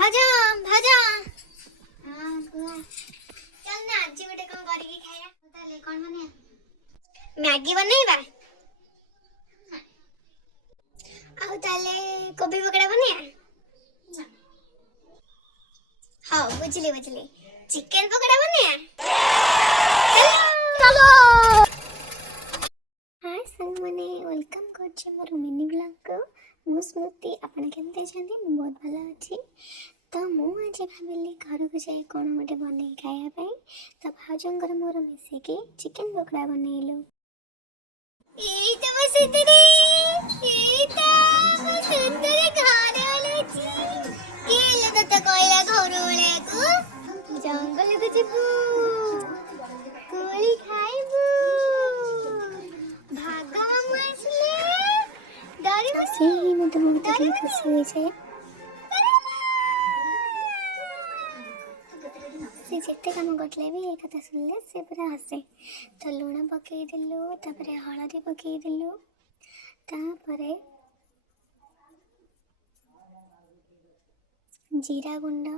भाजा भाजा हां कुआ चल ना आज गोटे कोन करी के खाया ताले कोन बने मैगी बनेबा आउ ताले कोबी पकड़ा बने हां बुझली बुझली चिकन पकड़ा बने चलो हाय संग मने वेलकम करछे मोर मिनी ब्लॉग को मु स्मृति आपण केमते छथि मु बहुत भला अछि तो मु आज भाबिली घर को जाय कोन गोटे बने खाया पई तो भाजंगर मोर मिसे के चिकन पकड़ा बनेलो ए तो बसतरी ए तो सुंदर घर आलोची के लगा तो कोइला घर वाले को जंगल को जिबू कोली खाइबू भागा मसले डरी मसे ही तो बहुत खुशी हुई जाए से जिते काम करले भी एक कथा सुनले से पूरा हसे तो लूण पकई दिलु तापरे हळदी पकई दिलु तापरे जीरा गुंड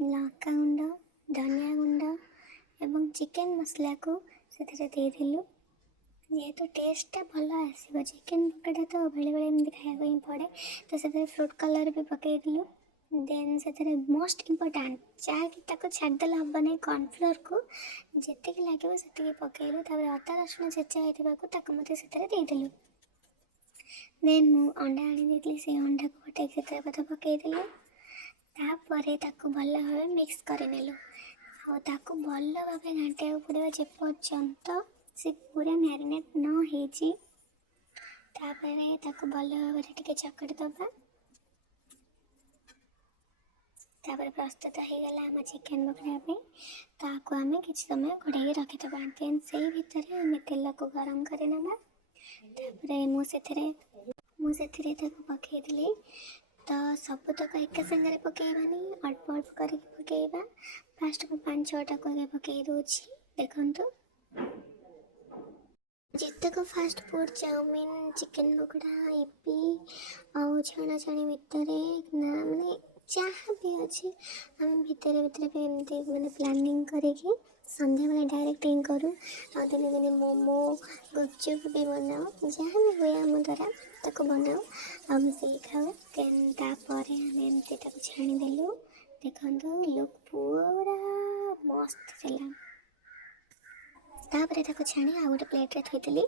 लंका गुंड धनिया गुंड एवं चिकन मसला को से दे दिलु जेहेतु टेस्ट भल आसो चिकेन पकड़ा तो बेले बेले एमती खाया पड़े तो से फ्रूट कलर भी पकई दिलु देन से मोस्ट इम्पोर्टाट जहाँकि छाड़देले हम नहीं कॉर्नफ्लोर को जितक लगे से पकईलु अदा रसुण छेचा होता मत से देदेलु देन मु अंडा आनी से अंडा को फटे से पकईदेलु भल भाव मिक्स करनेलु आउ भल भाव घाटा पड़ो जेपर्यंत से पूरा मैरिनेट न होती भल भाव चकटी दबा तापर प्रस्तुत हो गला आम चिकेन पकड़ा आम कि समय घोड़े रखीदबा देन से भितर आम तेल को गरम करना मुझे पकईदी तो सबुतक एक सागर पकईबानी अल्प अल्प कर पकईबा फास्ट को 5-6टा को पकई दूची देखंतु जितक फास्ट फूड चाउमीन चिकेन पकड़ा इपी आउ छाणा छाणी भितर ना माने जहाँ भी अच्छे आम भितर भितर भी एमती मैंने प्लानिंग करके संध्या बेले डायरेक्ट इन करूँ आ दिन दिन मोमो गुपचुप भी बनाओ जहाँ भी हुए आम द्वारा ताको बनाओ आम से खाओ देन तापर आम एमती छाणीदेलु देखो लुक पूरा मस्त थिला तापर ताको छाणी आ गोटे प्लेट रे थोइदेली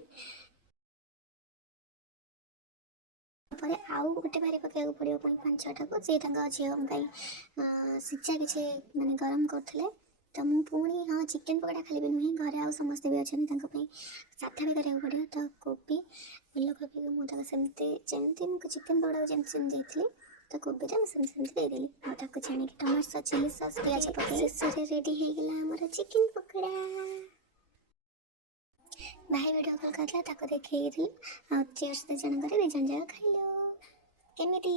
आउ गोटे बारी पकड़ पड़ो 5-6टा को से झील सिचा किसी माने गरम करते तो मुझे पुणी हाँ चिकेन पकड़ा खाली भी नुहे घर आउ समस्ते भी अच्छा साधा भी करा पड़ो तो कोबी फुलकोबी को मुझे सेमती जमी मुझे चिकेन पकड़ा जमी जाइए तो कोबी सेमती देदेली और छाणी टमाटो सॉस चिली सॉस पियाज पकड़ शेष रेडी हो गला आमर चिकेन पकड़ा भाई वीडियो कॉल करता देखी चेयर्स जन कर जन जाक खाइल केमिटी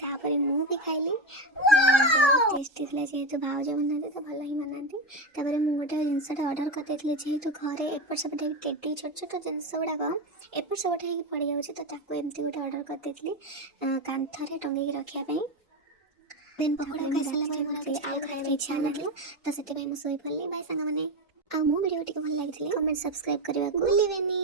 तापर मु भी खाइली बहुत टेस्टी थी जेहेतु भाउज बनाती तो भल ही बनाती तापर मुझे गोटे जिनसा ऑर्डर करते जेहेतु घरे एपट सेपट टेडी छोट छोट जिनस गुड़ाक एपट सेपट हो पड़ जाऊँगी तो एमती गोटे ऑर्डर करते कांथरे टंगे रखापी देन पकड़ा खाई सारा आउ खाई इच्छा ना तो से मुझे शोई पड़ी बाय सांग मैंने आ मो वीडियो टी भल लगी कमेंट सब्सक्राइब करने को भूलिबेनी।